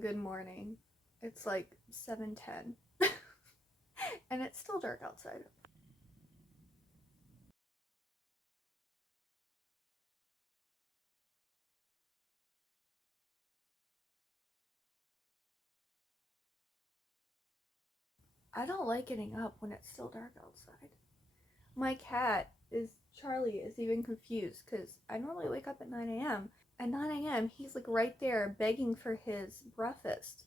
good morning. It's like 7:10 and it's still dark outside. I don't like getting up when it's still dark outside. My cat Charlie is even confused because I normally wake up at 9 a.m. At 9 a.m. he's like right there begging for his breakfast.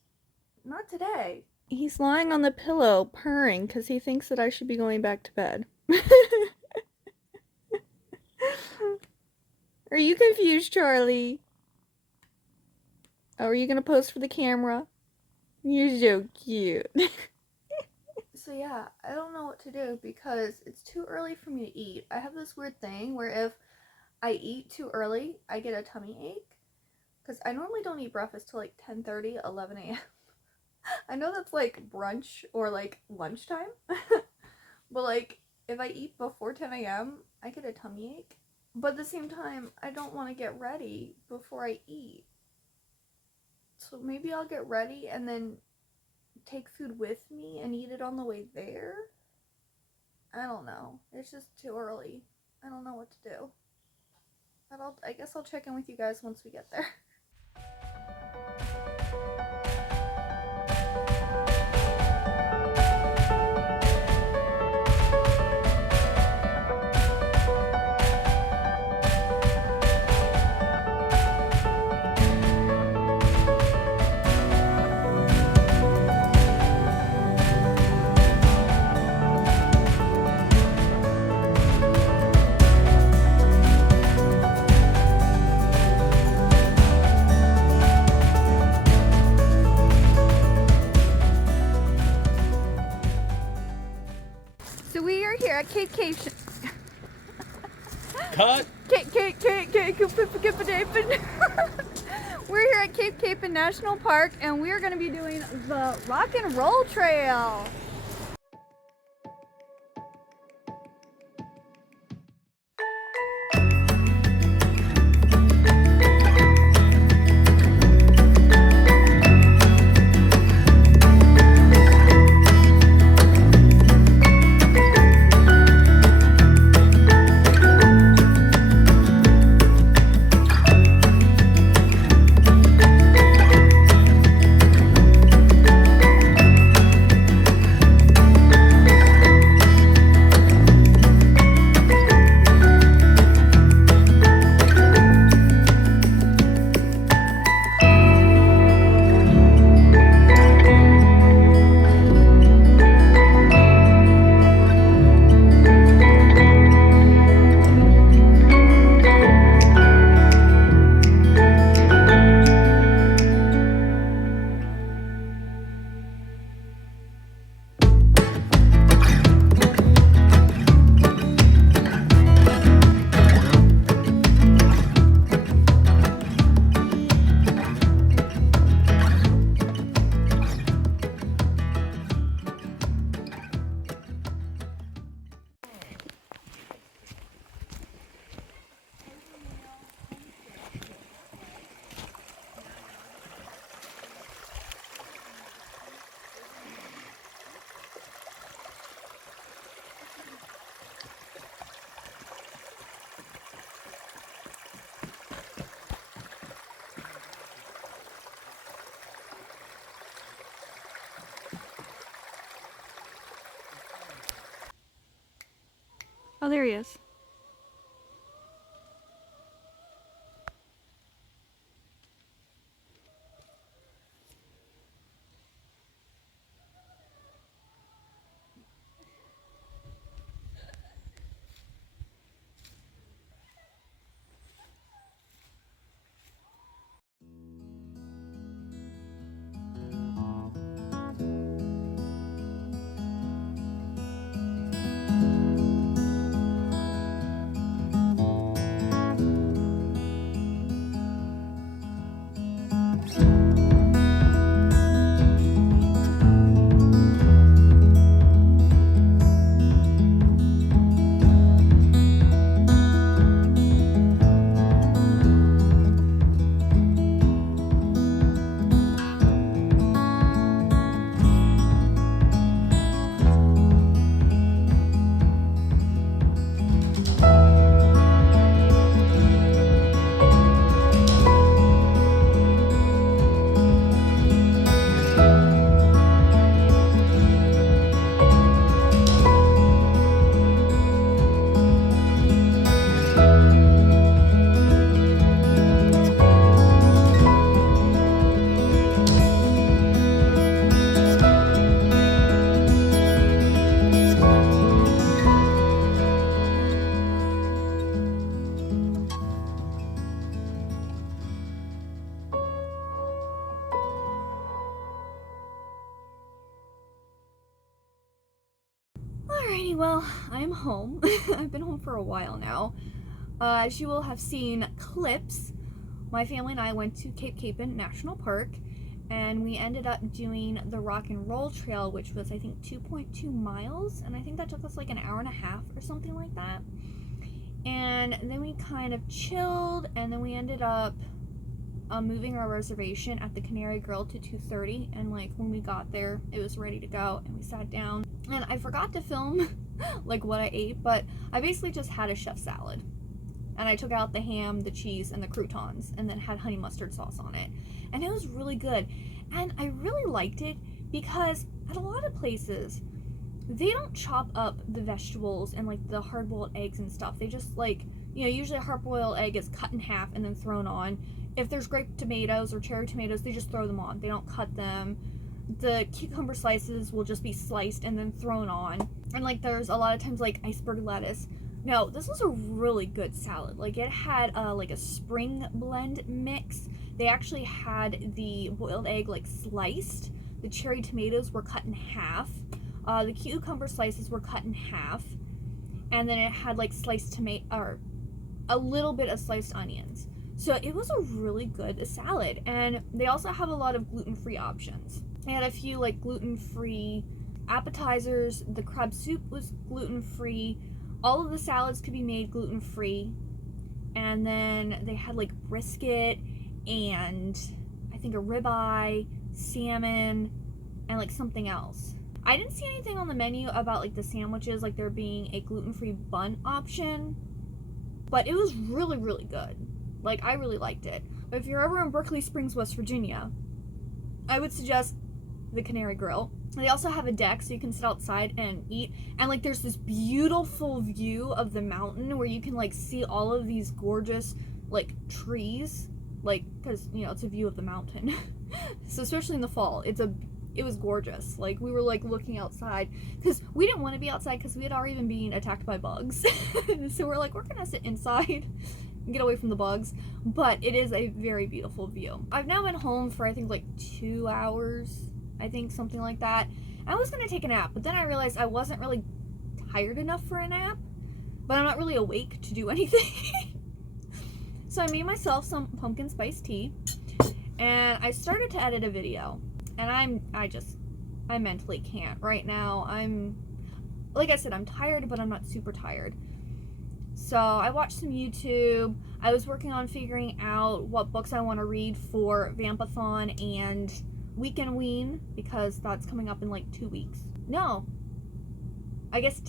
Not today. He's lying on the pillow purring because he thinks that I should be going back to bed. Are you confused, Charlie? Oh, are you gonna pose for the camera? You're so cute. So yeah, I don't know what to do because it's too early for me to eat. I have this weird thing where if I eat too early, I get a tummy ache. Because I normally don't eat breakfast till like 10:30, 11 a.m. I know that's like brunch or like lunchtime. But like, if I eat before 10 a.m., I get a tummy ache. But at the same time, I don't want to get ready before I eat. So maybe I'll get ready and then take food with me and eat it on the way there? I don't know. It's just too early. I don't know what to do. But I guess I'll check in with you guys once we get there. So we are here at Cape Cut! We're here at Cape Capon National Park and we are going to be doing the Rock and Roll Trail. Oh, there he is. Okay, well, I'm home. I've been home for a while now. As you will have seen clips, my family and I went to Cape Capon National Park, and we ended up doing the Rock and Roll Trail, which was, I think, 2.2 miles, and I think that took us like an hour and a half or something like that. And then we kind of chilled, and then we ended up moving our reservation at the Canary Grill to 2:30, and like when we got there, it was ready to go, and we sat down, and I forgot to film like what I ate, but I basically just had a chef salad, and I took out the ham, the cheese, and the croutons, and then had honey mustard sauce on it, and it was really good. And I really liked it because at a lot of places they don't chop up the vegetables and like the hard-boiled eggs and stuff. They just like, you know, usually a hard-boiled egg is cut in half and then thrown on. If there's grape tomatoes or cherry tomatoes, they just throw them on. They don't cut them. The cucumber slices will just be sliced and then thrown on. And like there's a lot of times like iceberg lettuce. No, this was a really good salad. Like it had like a spring blend mix. They actually had the boiled egg like sliced. The cherry tomatoes were cut in half. The cucumber slices were cut in half. And then it had like sliced tomato, or a little bit of sliced onions. So it was a really good salad. And they also have a lot of gluten-free options. They had a few like gluten-free appetizers. The crab soup was gluten-free. All of the salads could be made gluten-free. And then they had like brisket and I think a ribeye, salmon, and like something else. I didn't see anything on the menu about like the sandwiches, like there being a gluten-free bun option, but it was really, really good. Like I really liked it. But if you're ever in Berkeley Springs, West Virginia, I would suggest the Canary Grill. They also have a deck so you can sit outside and eat, and like there's this beautiful view of the mountain where you can like see all of these gorgeous like trees, like because you know it's a view of the mountain. So especially in the fall, it was gorgeous. Like we were like looking outside because we didn't want to be outside because we had already been being attacked by bugs. So we're like, we're gonna sit inside and get away from the bugs. But it is a very beautiful view. I've now been home for I think like 2 hours, I think something like that. I was gonna take a nap, but then I realized I wasn't really tired enough for a nap, but I'm not really awake to do anything. So I made myself some pumpkin spice tea, and I started to edit a video. And I mentally can't right now. Like I said, I'm tired, but I'm not super tired. So I watched some YouTube. I was working on figuring out what books I want to read for Vampathon and Weekend Ween, because that's coming up in like 2 weeks. No. I guess,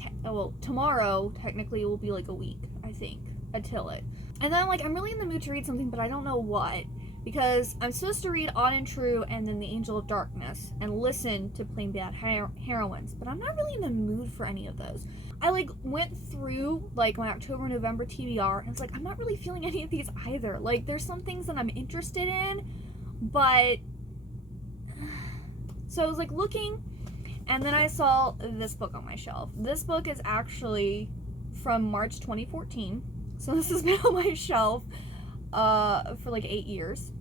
tomorrow technically will be like a week, I think, until it. And then like, I'm really in the mood to read something, but I don't know what. Because I'm supposed to read Odd and True and then The Angel of Darkness and listen to Plain Bad Heroines, but I'm not really in the mood for any of those. I like went through like my October, November TBR, and it's like I'm not really feeling any of these either. Like there's some things that I'm interested in, but so I was like looking, and then I saw this book on my shelf. This book is actually from March 2014, so this has been on my shelf for like 8 years.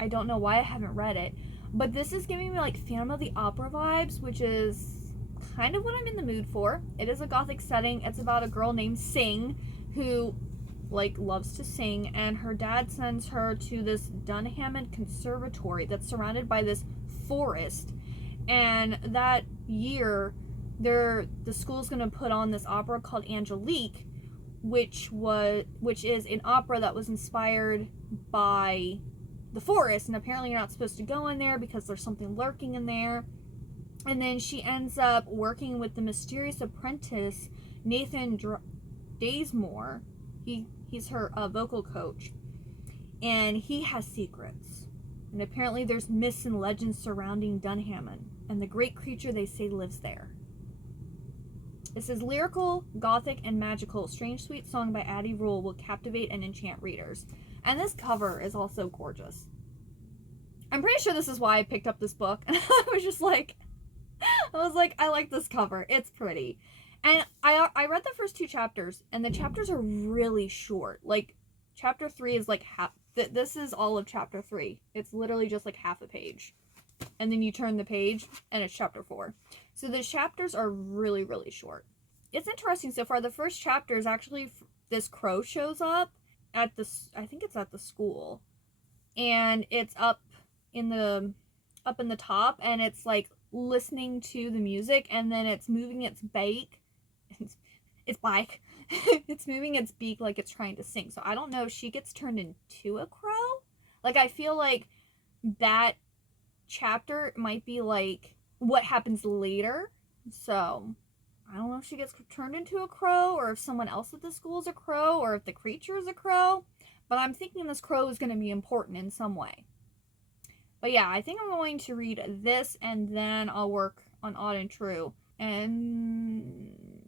I don't know why I haven't read it, but this is giving me like Phantom of the Opera vibes, which is kind of what I'm in the mood for. It is a gothic setting. It's about a girl named Sing who like loves to sing, and her dad sends her to this Dunhammond Conservatory that's surrounded by this forest, and that year the school's going to put on this opera called Angelique, which is an opera that was inspired by the forest, and apparently you're not supposed to go in there because there's something lurking in there. And then she ends up working with the mysterious apprentice Nathan Dazemore. He's her vocal coach, and he has secrets, and apparently there's myths and legends surrounding Dunhammond and the great creature they say lives there. It says lyrical, gothic, and magical, strange sweet song by Addie Rule will captivate and enchant readers. And this cover is also gorgeous. I'm pretty sure this is why I picked up this book. And I was like, I like this cover. It's pretty. And I read the first 2 chapters, and the chapters are really short. Like, chapter 3 is like half. This is all of chapter 3. It's literally just like half a page. and then you turn the page and it's chapter 4. So the chapters are really, really short. It's interesting so far. The first chapter is actually this crow shows up at I think it's at the school, and it's up in the top, and it's like listening to the music, and then it's moving its beak. It's bike. It's moving its beak like it's trying to sing. So I don't know if she gets turned into a crow. Like, I feel like that chapter might be like what happens later. So I don't know if she gets turned into a crow, or if someone else at the school is a crow, or if the creature is a crow. But I'm thinking this crow is going to be important in some way. But yeah, I think I'm going to read this, and then I'll work on Odd and True. And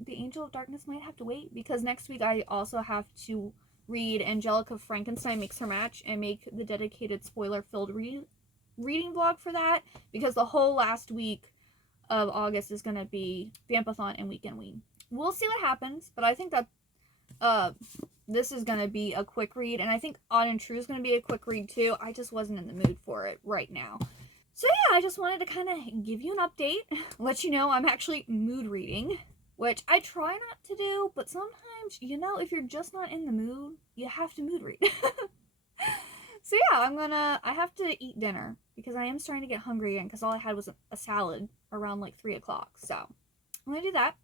The Angel of Darkness might have to wait, because next week I also have to read Angelica Frankenstein Makes Her Match and make the dedicated spoiler-filled reading vlog for that, because the whole last week of August is going to be Vampathon and Weekend Ween. We'll see what happens, but I think that this is going to be a quick read, and I think Odd and True is going to be a quick read too. I just wasn't in the mood for it right now. So yeah, I just wanted to kind of give you an update, let you know I'm actually mood reading, which I try not to do, but sometimes, you know, if you're just not in the mood, you have to mood read. So yeah, I have to eat dinner, because I am starting to get hungry again, because all I had was a salad around like 3 o'clock. So I'm going to do that,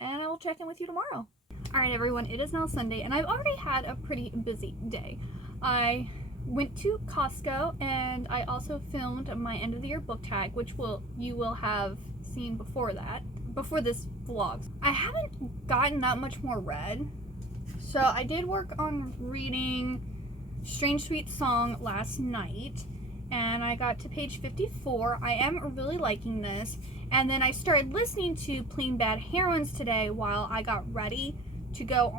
and I will check in with you tomorrow. Alright everyone, it is now Sunday, and I've already had a pretty busy day. I went to Costco, and I also filmed my end of the year book tag, which you will have seen before this vlog. I haven't gotten that much more read, so I did work on reading Strange Sweet Song last night, and I got to page 54. I am really liking this, and then I started listening to Plain Bad Heroines today while I got ready to go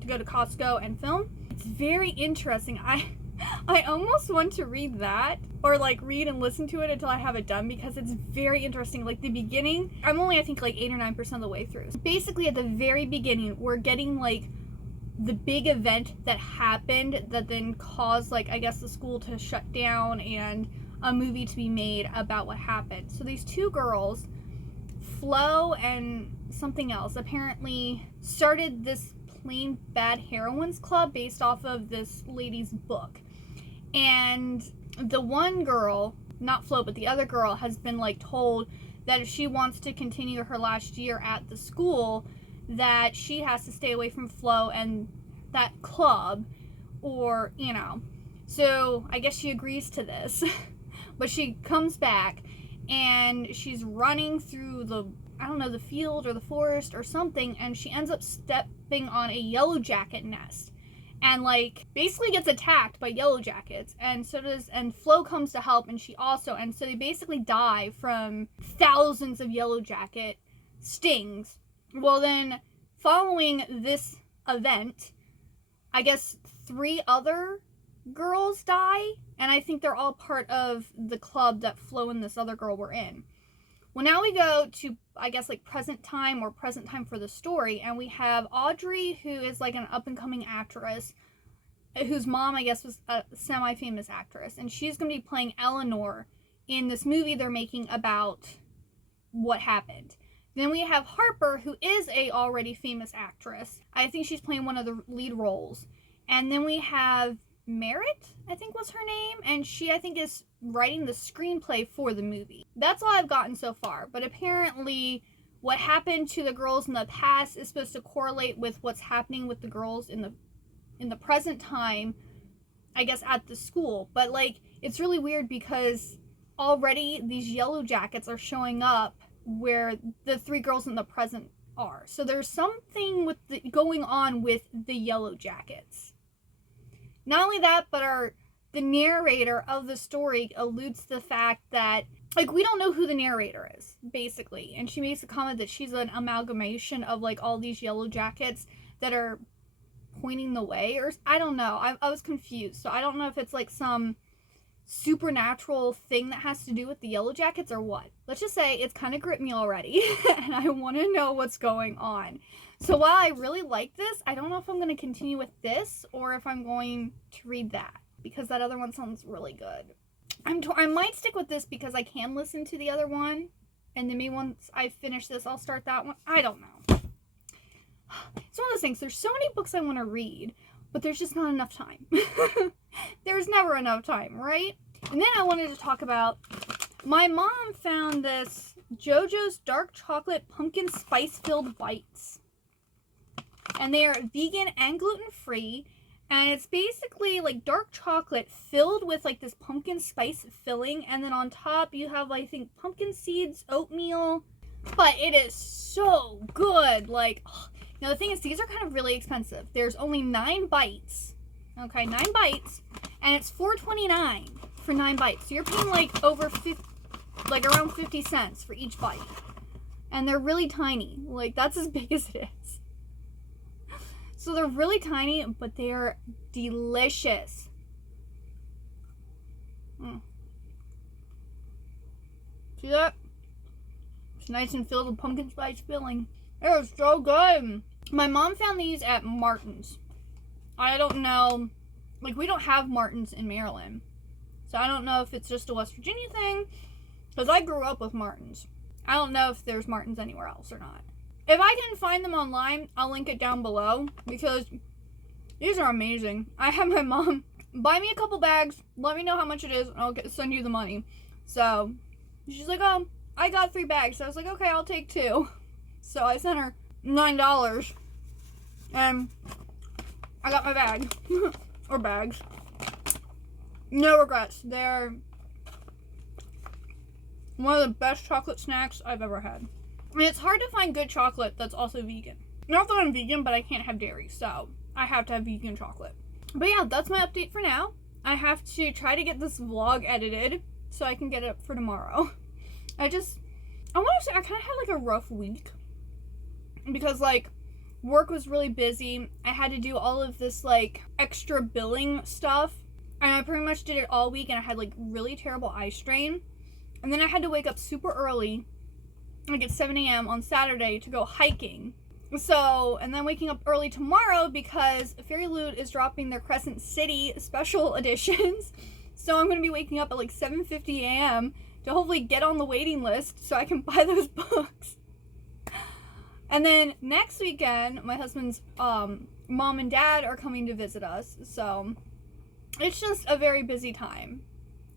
to Costco and film. It's very interesting. I almost want to read that, or like read and listen to it until I have it done, because it's very interesting. Like the beginning, I'm only I think like 8 or 9% of the way through. Basically at the very beginning, we're getting like the big event that happened that then caused, like, I guess the school to shut down and a movie to be made about what happened. So these two girls, Flo and something else, apparently started this Plain Bad Heroines club based off of this lady's book. And the one girl, not Flo, but the other girl, has been like told that if she wants to continue her last year at the school, that she has to stay away from Flo and that club, or, you know. So I guess she agrees to this. But she comes back, and she's running through the, I don't know, the field or the forest or something, and she ends up stepping on a yellow jacket nest, and like basically gets attacked by yellow jackets, and Flo comes to help, and and so they basically die from thousands of yellow jacket stings. Well, then following this event, I guess 3 other girls die, and I think they're all part of the club that Flo and this other girl were in. Well, now we go to, I guess, like present time for the story, and we have Audrey, who is like an up-and-coming actress, whose mom, I guess, was a semi-famous actress, and she's going to be playing Eleanor in this movie they're making about what happened. Then we have Harper, who is a already famous actress. I think she's playing one of the lead roles. And then we have Merritt, I think was her name, and she, I think, is writing the screenplay for the movie. That's all I've gotten so far, but apparently what happened to the girls in the past is supposed to correlate with what's happening with the girls in the present time, I guess, at the school. But like, it's really weird, because already these yellow jackets are showing up where the 3 girls in the present are. So there's something going on with the yellow jackets. Not only that, but the narrator of the story alludes to the fact that, like, we don't know who the narrator is, basically. And she makes a comment that she's an amalgamation of, like, all these yellow jackets that are pointing the way, or I don't know. I was confused. So I don't know if it's, like, some supernatural thing that has to do with the yellow jackets or what. Let's just say it's kind of gripped me already, and I want to know what's going on. So while I really like this, I don't know if I'm going to continue with this or if I'm going to read that, because that other one sounds really good. I might stick with this because I can listen to the other one, and then maybe once I finish this, I'll start that one. I don't know. It's one of those things. There's so many books I want to read, but there's just not enough time. There's never enough time, right? And then I wanted to talk about, my mom found this JoJo's Dark Chocolate Pumpkin Spice Filled Bites. And they are vegan and gluten-free. And it's basically like dark chocolate filled with like this pumpkin spice filling. And then on top you have, I think, pumpkin seeds, oatmeal. But it is so good. Like, now the thing is, these are kind of really expensive. There's only 9 bites. Okay, 9 bites. And it's $4.29 for 9 bites. So you're paying like over around 50 cents for each bite. And they're really tiny. Like, that's as big as it is. So they're really tiny, but they are delicious. See that? It's nice and filled with pumpkin spice filling. They're so good. My mom found these at Martin's. I don't know. Like, we don't have Martin's in Maryland. So I don't know if it's just a West Virginia thing. Because I grew up with Martin's. I don't know if there's Martin's anywhere else or not. If I can find them online, I'll link it down below, because these are amazing. I had my mom buy me a couple bags, let me know how much it is, and I'll send you the money. So she's like, oh, I got 3 bags. So I was like, okay, I'll take 2. So I sent her $9, and I got my bag. Or bags. No regrets. They're one of the best chocolate snacks I've ever had. And it's hard to find good chocolate that's also vegan. Not that I'm vegan, but I can't have dairy, so I have to have vegan chocolate. But yeah, that's my update for now. I have to try to get this vlog edited so I can get it up for tomorrow. I want to say I kind of had like a rough week. Because like, work was really busy. I had to do all of this like extra billing stuff. And I pretty much did it all week, and I had like really terrible eye strain. And then I had to wake up super early, like at 7 a.m. on Saturday, to go hiking. So, and then waking up early tomorrow because Fairy Loot is dropping their Crescent City special editions. So I'm going to be waking up at like 7:50 a.m. to hopefully get on the waiting list so I can buy those books. And then next weekend, my husband's mom and dad are coming to visit us. So it's just a very busy time.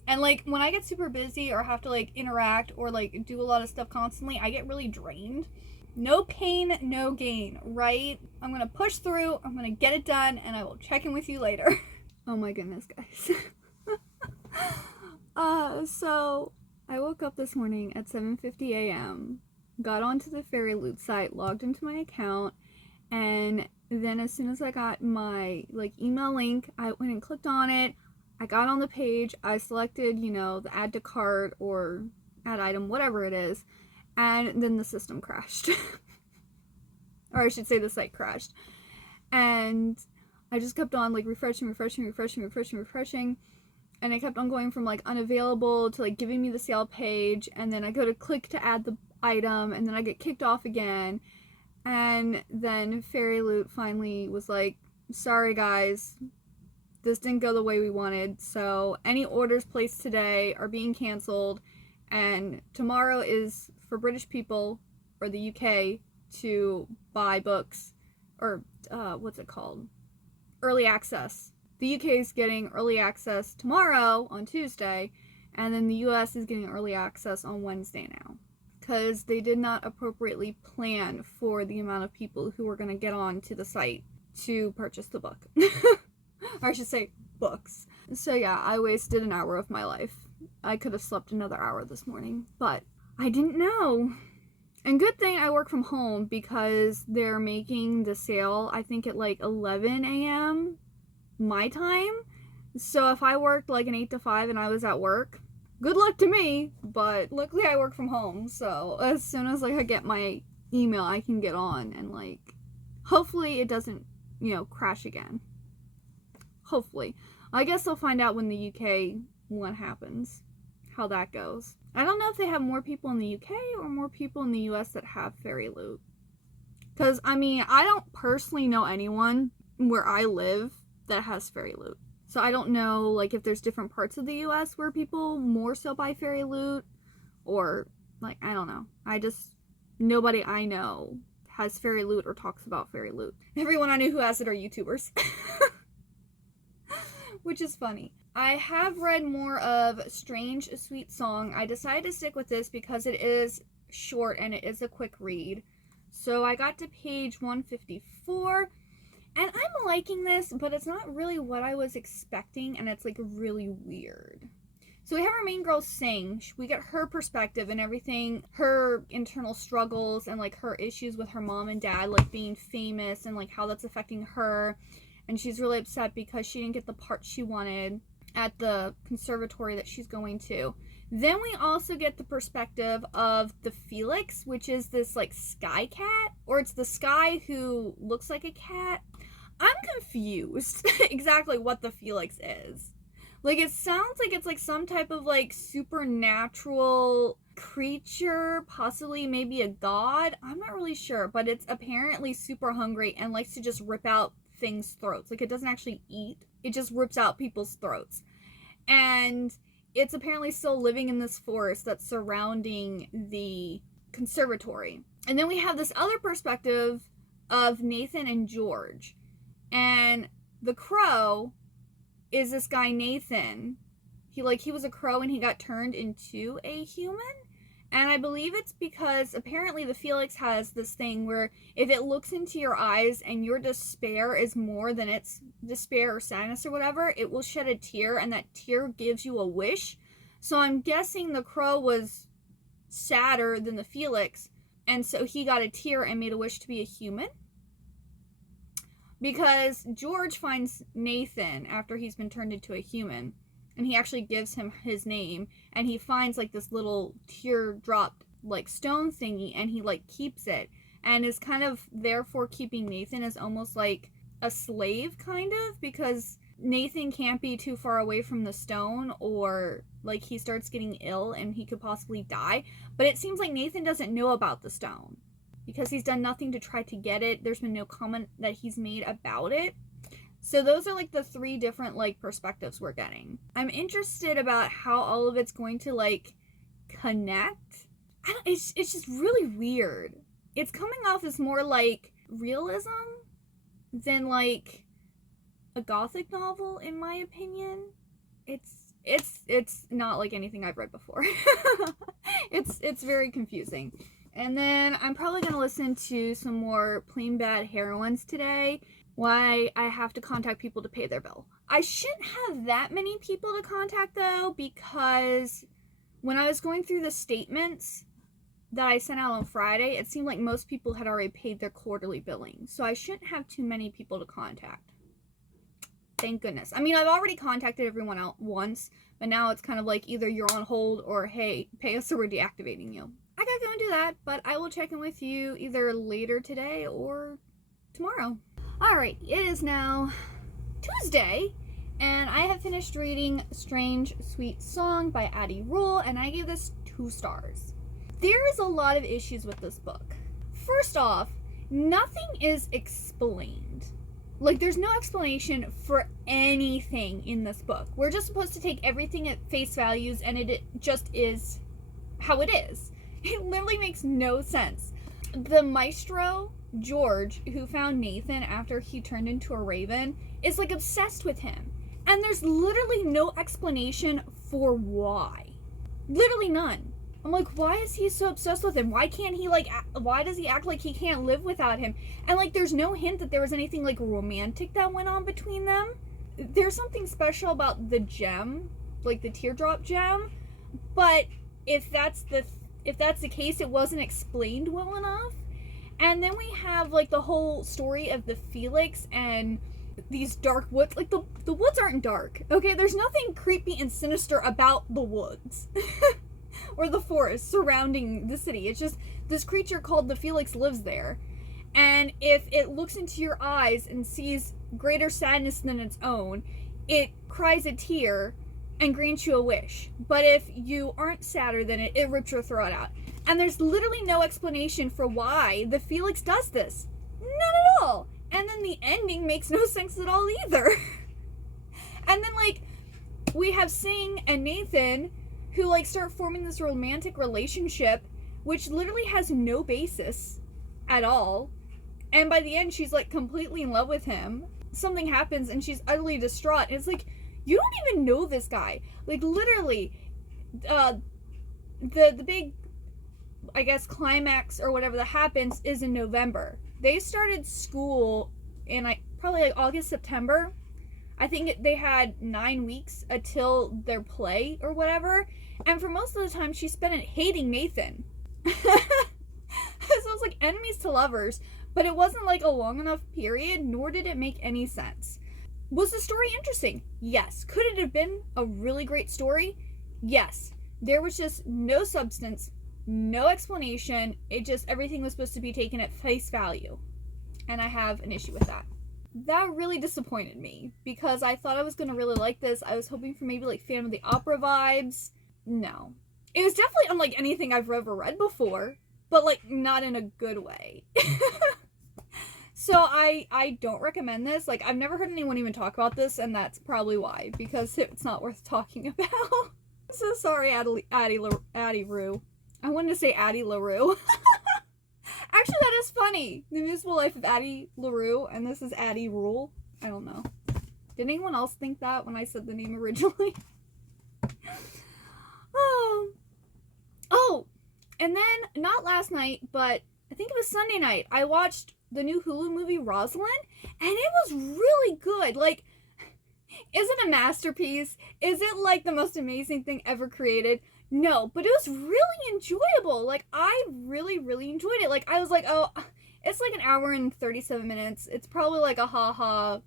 And like, when I get super busy or have to like interact or like do a lot of stuff constantly, I get really drained. No pain, no gain, right? I'm gonna push through, I'm gonna get it done, and I will check in with you later. Oh my goodness, guys. So I woke up this morning at 7:50 a.m., got onto the Fairy Loot site, logged into my account, and then as soon as I got my like email link, I went and clicked on it. I got on the page, I selected, you know, the add to cart or add item, whatever it is, and then the system crashed. Or I should say the site crashed. And I just kept on like refreshing, and it kept on going from like unavailable to like giving me the sale page, and then I go to click to add the item, and then I get kicked off again. And then Fairy Loot finally was like, sorry guys, this didn't go the way we wanted, so any orders placed today are being canceled, and tomorrow is for British people, or the UK, to buy books, or what's it called? Early access. The UK is getting early access tomorrow on Tuesday, and then the US is getting early access on Wednesday now. Because they did not appropriately plan for the amount of people who were going to get on to the site to purchase the book. Or I should say, books. So yeah, I wasted an hour of my life. I could have slept another hour this morning, but I didn't know. And good thing I work from home, because they're making the sale, I think at like 11 a.m. my time. So if I worked like an 8 to 5 and I was at work, good luck to me, but luckily I work from home. So as soon as like I get my email, I can get on, and like, hopefully it doesn't, you know, crash again. Hopefully. I guess I'll find out when the UK one happens, how that goes. I don't know if they have more people in the UK or more people in the US that have Fairy Loot. Because, I mean, I don't personally know anyone where I live that has Fairy Loot. So I don't know, like, if there's different parts of the US where people more so buy Fairy Loot, or, like, I don't know. Nobody I know has Fairy Loot or talks about Fairy Loot. Everyone I know who has it are YouTubers. Which is funny. I have read more of Strange Sweet Song. I decided to stick with this because it is short and it is a quick read. So I got to page 154, and I'm liking this, but it's not really what I was expecting, and it's like really weird. So we have our main girl Sing. We get her perspective and everything, her internal struggles and like her issues with her mom and dad, like being famous and like how that's affecting her. And she's really upset because she didn't get the part she wanted at the conservatory that she's going to. Then we also get the perspective of the Felix, which is this like sky cat, or it's the sky who looks like a cat. I'm confused exactly what the Felix is. Like, it sounds like it's like some type of like supernatural creature, possibly maybe a god. I'm not really sure, but it's apparently super hungry and likes to just rip out things' throats. Like, it doesn't actually eat, it just rips out people's throats. And it's apparently still living in this forest that's surrounding the conservatory. And then we have this other perspective of Nathan and George. And the crow is this guy Nathan. He was a crow and he got turned into a human. And I believe it's because apparently the Felix has this thing where if it looks into your eyes and your despair is more than its despair or sadness or whatever, it will shed a tear, and that tear gives you a wish. So I'm guessing the crow was sadder than the Felix, and so he got a tear and made a wish to be a human. Because George finds Nathan after he's been turned into a human, and he actually gives him his name, and he finds like this little teardrop like stone thingy, and he like keeps it, and is kind of therefore keeping Nathan as almost like a slave, kind of, because Nathan can't be too far away from the stone, or like he starts getting ill and he could possibly die. But it seems like Nathan doesn't know about the stone because he's done nothing to try to get it. There's been no comment that he's made about it. So those are like the three different like perspectives we're getting. I'm interested about how all of it's going to like connect. It's just really weird. It's coming off as more like realism than like a gothic novel, in my opinion. It's not like anything I've read before. It's very confusing. And then I'm probably gonna listen to some more Plain Bad Heroines today. Why I have to contact people to pay their bill. I shouldn't have that many people to contact though, because when I was going through the statements that I sent out on Friday, it seemed like most people had already paid their quarterly billing. So I shouldn't have too many people to contact. Thank goodness. I mean, I've already contacted everyone out once, but now it's kind of like either you're on hold or hey, pay us or we're deactivating you. I gotta go and do that, but I will check in with you either later today or tomorrow. Alright, it is now Tuesday, and I have finished reading Strange Sweet Song by Addie Rule, and I gave this 2 stars. There is a lot of issues with this book. First off, nothing is explained. Like, there's no explanation for anything in this book. We're just supposed to take everything at face values, and it just is how it is. It literally makes no sense. The maestro, George, who found Nathan after he turned into a raven, is like obsessed with him. And there's literally no explanation for why. Literally none. I'm like, why is he so obsessed with him? Why can't he why does he act like he can't live without him? And like, there's no hint that there was anything like romantic that went on between them. There's something special about the gem, like the teardrop gem. But if that's the case, it wasn't explained well enough. And then we have like the whole story of the Felix and these dark woods. Like the woods aren't dark, okay? There's nothing creepy and sinister about the woods or the forest surrounding the city. It's just this creature called the Felix lives there. And if it looks into your eyes and sees greater sadness than its own, it cries a tear and grants you a wish. But if you aren't sadder than it, it rips your throat out. And there's literally no explanation for why the Felix does this. None at all. And then the ending makes no sense at all either. And then, like, we have Sing and Nathan who, like, start forming this romantic relationship, which literally has no basis at all. And by the end, she's, like, completely in love with him. Something happens and she's utterly distraught. And it's like, you don't even know this guy. Like, literally, the big, I guess, climax or whatever that happens is in November. They started school in, like, probably, like, August, September. I think they had 9 weeks until their play or whatever. And for most of the time, she spent it hating Nathan. So it's like enemies to lovers. But it wasn't, like, a long enough period, nor did it make any sense. Was the story interesting? Yes. Could it have been a really great story? Yes. There was just no substance, no explanation. It just, everything was supposed to be taken at face value. And I have an issue with that. That really disappointed me, because I thought I was going to really like this. I was hoping for maybe, like, Phantom of the Opera vibes. No. It was definitely unlike anything I've ever read before, but, like, not in a good way. So I don't recommend this. Like, I've never heard anyone even talk about this, and that's probably why, because it's not worth talking about. I'm so sorry, Addie Rue. I wanted to say Addie LaRue. Actually, that is funny. The Musical Life of Addie LaRue, and this is Addie Rule. I don't know. Did anyone else think that when I said the name originally? Oh, and then, not last night, but I think it was Sunday night, I watched the new Hulu movie Rosalind, and it was really good. Like, is it a masterpiece? Is it, like, the most amazing thing ever created? No, but it was really enjoyable. Like, I really, really enjoyed it. Like, I was like, oh, it's like an hour and 37 minutes. It's probably like a ha-ha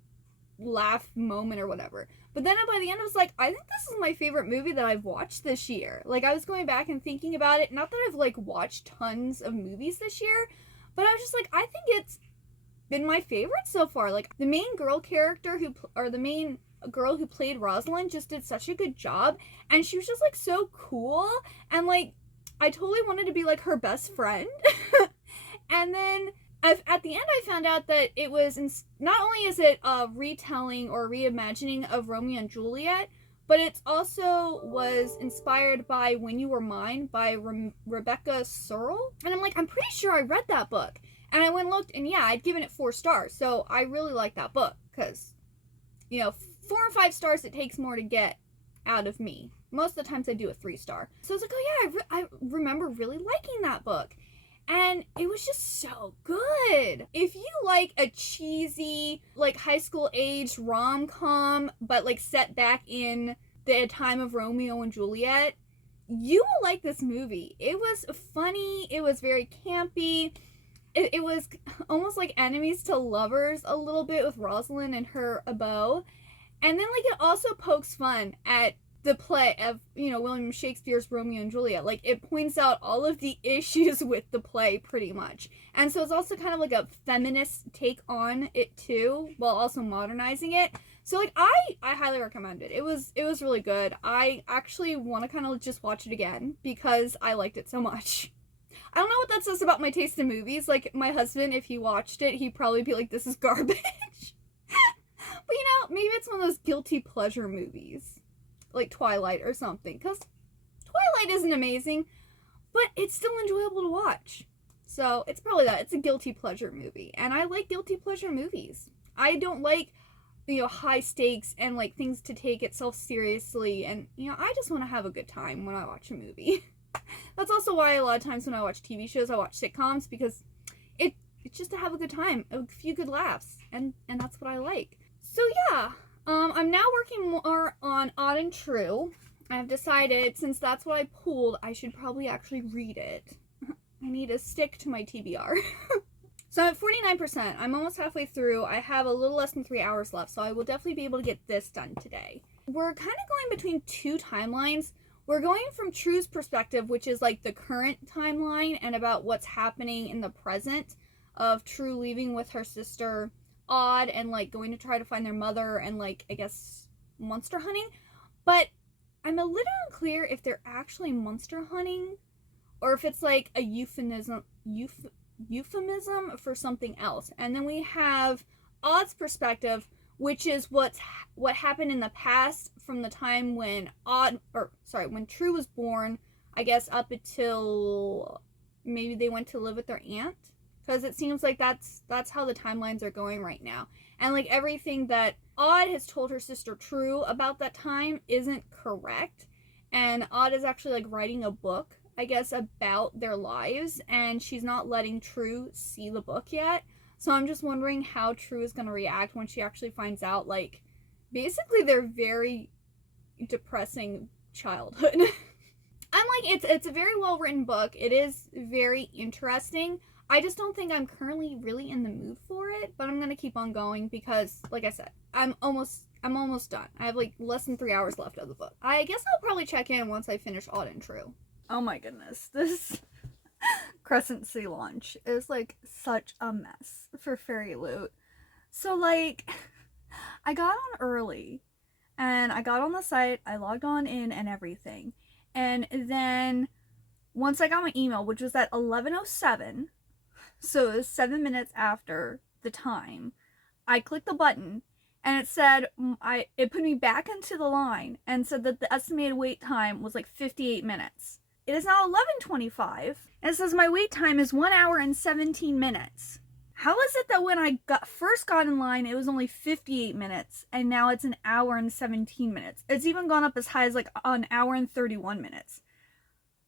laugh moment or whatever. But then by the end, I was like, I think this is my favorite movie that I've watched this year. Like, I was going back and thinking about it. Not that I've, like, watched tons of movies this year, but I was just like, I think it's been my favorite so far. Like, the main girl character the main girl who played Rosalind just did such a good job, and she was just, like, so cool, and, like, I totally wanted to be, like, her best friend. And then at the end, I found out that it was not only is it a retelling or reimagining of Romeo and Juliet, but it also was inspired by When You Were Mine by Rebecca Searle. And I'm like, I'm pretty sure I read that book. And I went and looked, and yeah, I'd given it 4 stars. So I really like that book, because, you know, 4 or 5 stars, it takes more to get out of me. Most of the times I do a 3-star. So I was like, oh yeah, I remember really liking that book. And it was just so good. If you like a cheesy, like, high school age rom-com, but, like, set back in the time of Romeo and Juliet, you will like this movie. It was funny. It was very campy. It was almost like enemies to lovers a little bit with Rosalind and her beau. And then, like, it also pokes fun at the play of, you know, William Shakespeare's Romeo and Juliet. Like, it points out all of the issues with the play, pretty much. And so it's also kind of like a feminist take on it, too, while also modernizing it. So, like, I highly recommend it. It was really good. I actually want to kind of just watch it again, because I liked it so much. I don't know what that says about my taste in movies. Like, my husband, if he watched it, he'd probably be like, this is garbage. But, you know, maybe it's one of those guilty pleasure movies, like Twilight or something, because Twilight isn't amazing, but it's still enjoyable to watch. So it's probably that. It's a guilty pleasure movie, and I like guilty pleasure movies. I don't like, you know, high stakes and, like, things to take itself seriously, and, you know, I just want to have a good time when I watch a movie. That's also why a lot of times when I watch TV shows, I watch sitcoms, because it's just to have a good time, a few good laughs, and that's what I like. So yeah, I'm now working more on Odd and True. I've decided, since that's what I pulled, I should probably actually read it. I need to stick to my TBR. So I'm at 49%. I'm almost halfway through. I have a little less than 3 hours left, so I will definitely be able to get this done today. We're kind of going between 2 timelines. We're going from True's perspective, which is, like, the current timeline and about what's happening in the present of True leaving with her sister Odd and, like, going to try to find their mother and, like, I guess monster hunting. But I'm a little unclear if they're actually monster hunting or if it's, like, a euphemism for something else. And then we have Odd's perspective, which is what happened in the past from the time when when True was born, I guess up until maybe they went to live with their aunt, because it seems like that's how the timelines are going right now. And like everything that Odd has told her sister True about that time isn't correct. And Odd is actually like writing a book, I guess, about their lives, and she's not letting True see the book yet. So I'm just wondering how True is going to react when she actually finds out, like, basically their very depressing childhood. I'm like, it's a very well written book. It is very interesting. I just don't think I'm currently really in the mood for it, but I'm going to keep on going because, like I said, I'm almost done. I have like less than 3 hours left of the book. I guess I'll probably check in once I finish Odd and True. Oh my goodness, this Crescent City launch is like such a mess for Fairy Loot. So like, I got on early and I got on the site, I logged on in and everything. And then once I got my email, which was at 11:07, so it was 7 minutes after the time, I clicked the button and it said, it put me back into the line and said that the estimated wait time was like 58 minutes. It is now 11:25 and it says my wait time is 1 hour and 17 minutes. How is it that when I first got in line, it was only 58 minutes and now it's an hour and 17 minutes? It's even gone up as high as like an hour and 31 minutes.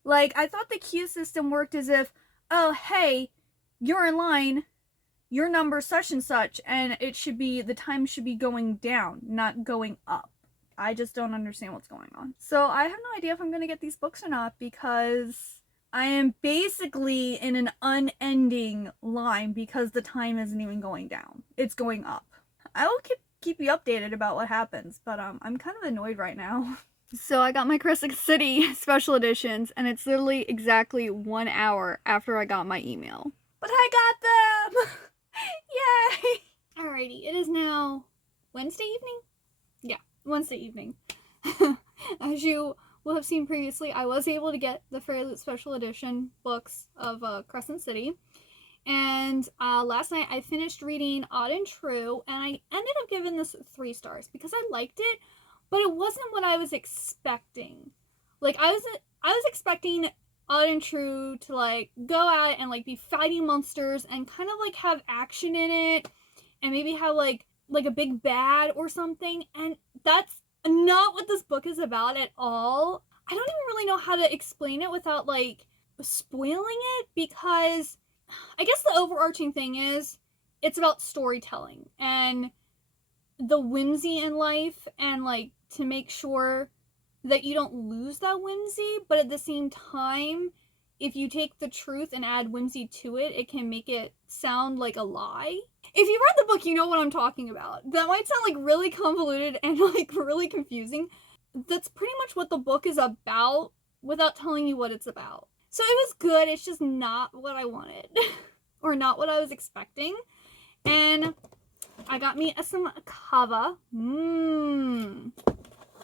Like, I thought the queue system worked as if, oh, hey, you're in line, your number such and such, and the time should be going down, not going up. I just don't understand what's going on. So I have no idea if I'm going to get these books or not, because I am basically in an unending line because the time isn't even going down. It's going up. I will keep you updated about what happens, but I'm kind of annoyed right now. So I got my Crescent City special editions, and it's literally exactly 1 hour after I got my email. But I got them! Yay! Alrighty, it is now Wednesday evening? Yeah, Wednesday evening. As you will have seen previously, I was able to get the Fairy Loot special edition books of Crescent City. And last night I finished reading Odd and True, and I ended up giving this 3 stars because I liked it, but it wasn't what I was expecting. Like, I was expecting Odd and True to like go out and like be fighting monsters and kind of like have action in it, and maybe have like a big bad or something, and that's not what this book is about at all. I don't even really know how to explain it without like spoiling it, because I guess the overarching thing is it's about storytelling and the whimsy in life, and like to make sure that you don't lose that whimsy, but at the same time, if you take the truth and add whimsy to it, it can make it sound like a lie. If you read the book, you know what I'm talking about. That might sound like really convoluted and like really confusing. That's pretty much what the book is about without telling you what it's about. So it was good, it's just not what I wanted. Or not what I was expecting. And I got me some kava.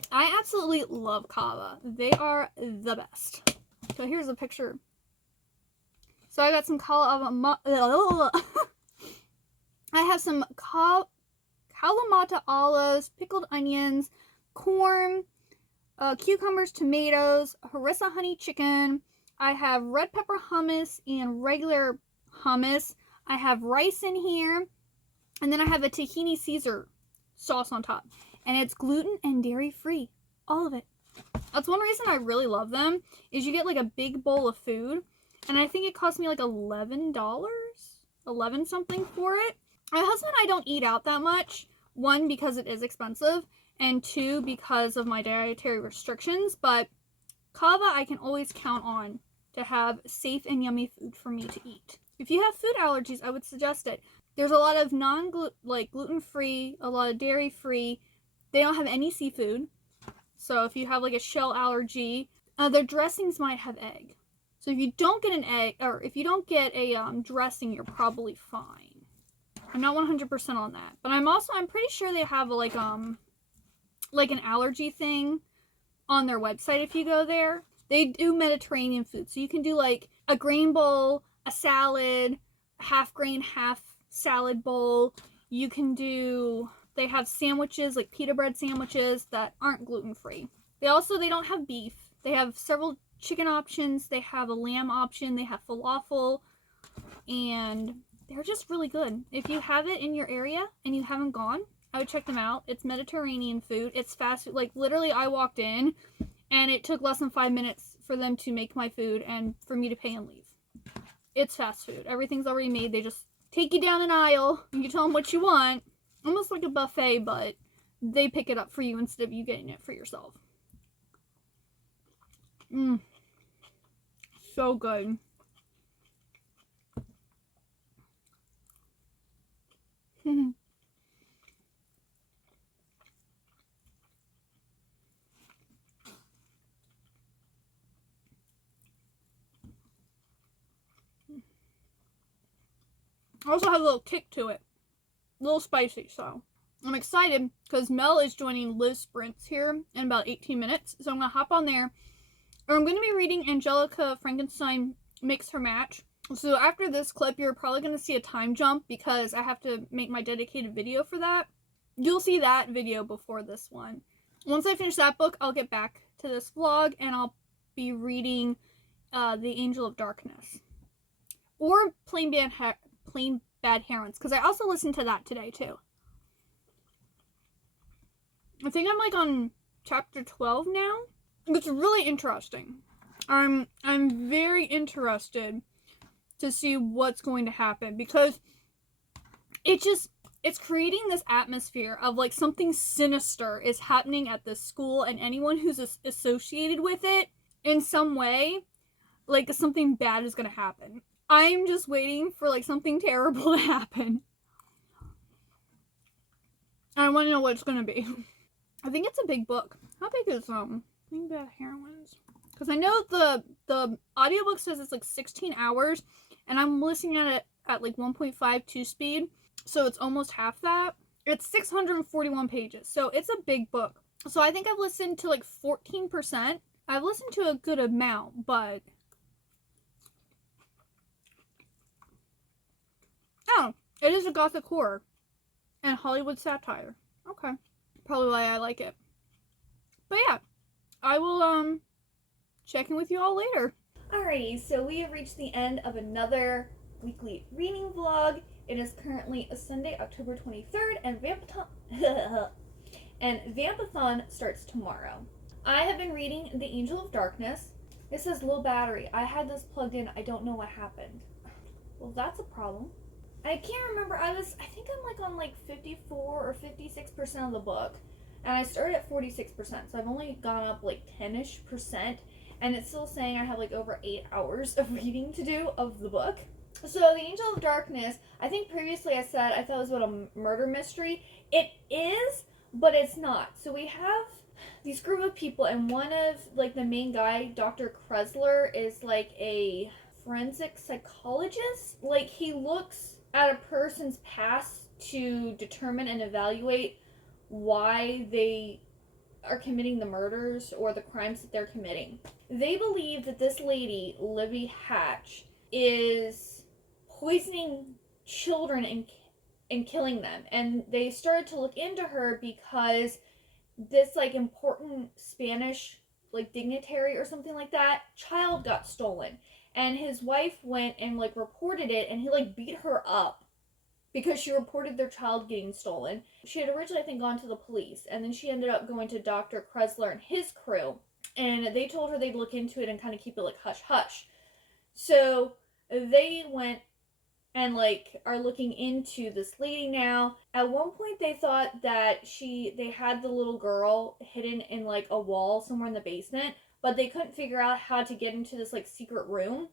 I absolutely love kava. They are the best. So here's a picture. So I got some I have some Kalamata olives, pickled onions, corn, cucumbers, tomatoes, harissa honey chicken. I have red pepper hummus and regular hummus. I have rice in here. And then I have a tahini Caesar sauce on top. And it's gluten and dairy free. All of it. That's one reason I really love them, is you get like a big bowl of food. And I think it cost me like $11? 11 something for it. My husband and I don't eat out that much. 1, because it is expensive. And 2, because of my dietary restrictions. But kava I can always count on to have safe and yummy food for me to eat. If you have food allergies, I would suggest it. There's a lot of gluten-free, a lot of dairy-free. They don't have any seafood. So if you have like a shell allergy, their dressings might have egg. So if you don't get an egg, or if you don't get a dressing, you're probably fine. I'm not 100% on that. But I'm pretty sure they have like an allergy thing on their website if you go there. They do Mediterranean food. So you can do like a grain bowl, a salad, half grain, half salad bowl. You can do They have sandwiches, like pita bread sandwiches that aren't gluten-free. They don't have beef. They have several chicken options. They have a lamb option. They have falafel. And they're just really good. If you have it in your area and you haven't gone, I would check them out. It's Mediterranean food. It's fast food. Like, literally, I walked in and it took less than 5 minutes for them to make my food and for me to pay and leave. It's fast food. Everything's already made. They just take you down an aisle. You tell them what you want. Almost like a buffet, but they pick it up for you instead of you getting it for yourself. So good. Also has a little kick to it. A little spicy, so I'm excited because Mel is joining Live Sprints here in about 18 minutes. So I'm going to hop on there. Or I'm going to be reading Angelica Frankenstein Mix Her Match. So after this clip, you're probably going to see a time jump because I have to make my dedicated video for that. You'll see that video before this one. Once I finish that book, I'll get back to this vlog and I'll be reading The Angel of Darkness. Or Plain Bad Herons, because I also listened to that today too. I think I'm like on chapter 12 now. It's really interesting. I'm very interested to see what's going to happen because it's creating this atmosphere of like something sinister is happening at this school, and anyone who's associated with it in some way, like something bad is going to happen. I'm just waiting for like something terrible to happen. I want to know what it's going to be. I think it's a big book. How big is Plain Bad Heroines? Because I know the audiobook says it's like 16 hours, and I'm listening at it at like 1.52 speed, so it's almost half that. It's 641 pages, so it's a big book. So I think I've listened to like 14%. I've listened to a good amount, but oh, it is a gothic horror and Hollywood satire. Okay, probably why I like it. But yeah, I will check in with you all later. Alrighty, so we have reached the end of another weekly reading vlog. It is currently a Sunday, October 23rd, and Vampathon starts tomorrow. I have been reading The Angel of Darkness. It says low battery. I had this plugged in. I don't know what happened. Well, that's a problem. I can't remember. I think I'm like on like 54 or 56% of the book. And I started at 46%. So I've only gone up like 10-ish%. And it's still saying I have like over 8 hours of reading to do of the book. So The Angel of Darkness, I think previously I said I thought it was about a murder mystery. It is, but it's not. So we have these group of people, and one of like the main guy, Dr. Kressler, is like a forensic psychologist. Like, he looks at a person's past to determine and evaluate why they are committing the murders or the crimes that they're committing. They believe that this lady, Libby Hatch, is poisoning children and killing them. And they started to look into her because this like important Spanish like dignitary or something like that child got stolen, and his wife went and like reported it, and he like beat her up because she reported their child getting stolen. She had originally, I think, gone to the police, and then she ended up going to Dr. Kressler and his crew, and they told her they'd look into it and kind of keep it like hush hush. So they went and like are looking into this lady now. At one point they thought that they had the little girl hidden in like a wall somewhere in the basement, but they couldn't figure out how to get into this like secret room.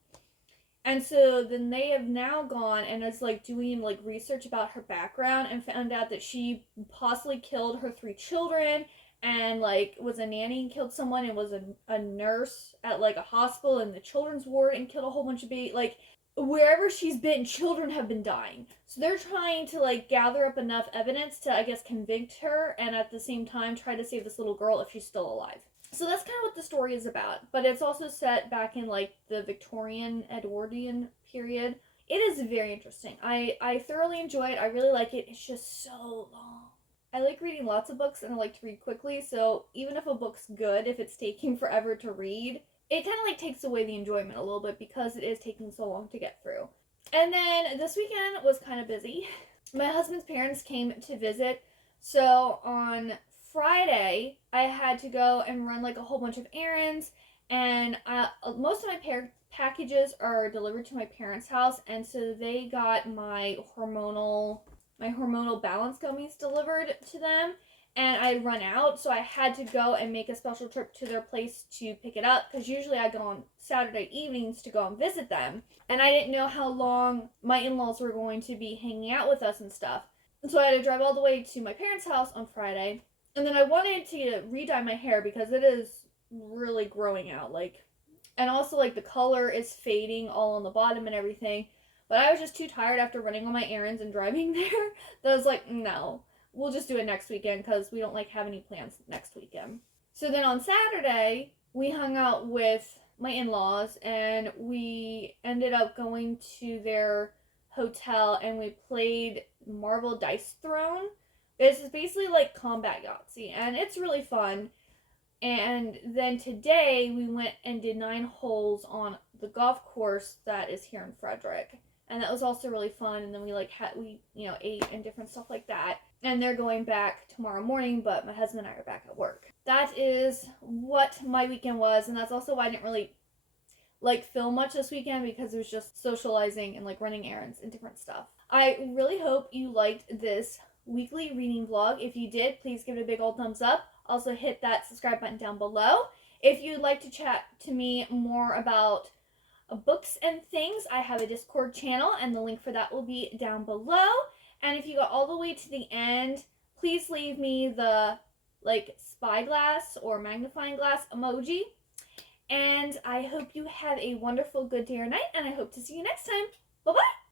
And so then they have now gone and is like doing like research about her background and found out that she possibly killed her 3 children and like was a nanny and killed someone, and was a nurse at like a hospital in the children's ward and killed a whole bunch of babies. Like, wherever she's been, children have been dying. So they're trying to like gather up enough evidence to, I guess, convict her, and at the same time try to save this little girl if she's still alive. So that's kind of what the story is about. But it's also set back in like the Victorian, Edwardian period. It is very interesting. I thoroughly enjoy it. I really like it. It's just so long. I like reading lots of books and I like to read quickly, so even if a book's good, if it's taking forever to read, it kind of like takes away the enjoyment a little bit because it is taking so long to get through. And then this weekend was kind of busy. My husband's parents came to visit, so on Friday I had to go and run like a whole bunch of errands, and most of my packages are delivered to my parents' house, and so they got my hormonal balance gummies delivered to them, and I run out, so I had to go and make a special trip to their place to pick it up, because usually I go on Saturday evenings to go and visit them, and I didn't know how long my in-laws were going to be hanging out with us and stuff. And so I had to drive all the way to my parents' house on Friday, and then I wanted to re-dye my hair because it is really growing out, like, and also like the color is fading all on the bottom and everything. But I was just too tired after running all my errands and driving there that I was like, no, we'll just do it next weekend because we don't like have any plans next weekend. So then on Saturday, we hung out with my in-laws and we ended up going to their hotel and we played Marvel Dice Throne. This is basically like Combat Yahtzee and it's really fun. And then today we went and did 9 holes on the golf course that is here in Frederick. And that was also really fun. And then we ate and different stuff like that. And they're going back tomorrow morning, but my husband and I are back at work. That is what my weekend was. And that's also why I didn't really film much this weekend because it was just socializing and running errands and different stuff. I really hope you liked this weekly reading vlog. If you did, please give it a big old thumbs up. Also hit that subscribe button down below. If you'd like to chat to me more about books and things, I have a Discord channel and the link for that will be down below. And if you got all the way to the end, please leave me the spyglass or magnifying glass emoji. And I hope you have a wonderful good day or night, and I hope to see you next time. Bye-bye!